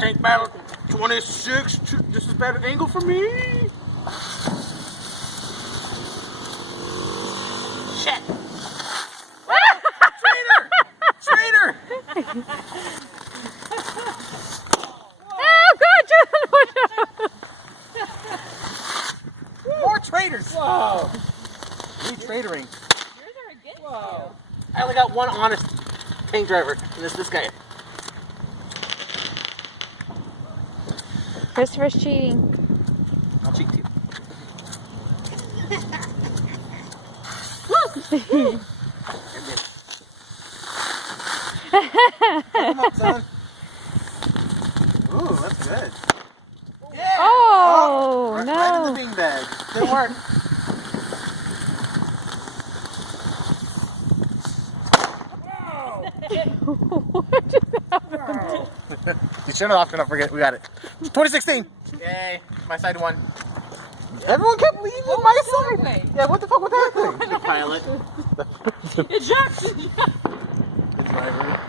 Tank battle 26. This is better angle for me. Shit. Traitor! Oh, good. More traitors. Wow. Me traitoring. Yours are against you. I only got one honest tank driver, and it's this guy. Christopher's cheating. I'll cheat too. Come up, son. Ooh, that's good. Yeah. Oh, right, no. Right in the bean bag. Good work. What just happened? You shut it off, don't forget. We got it. 2016. Yay. My side won. Everyone kept leaving my side. Way. Yeah, what the fuck was that thing? The pilot. It dropped. The driver.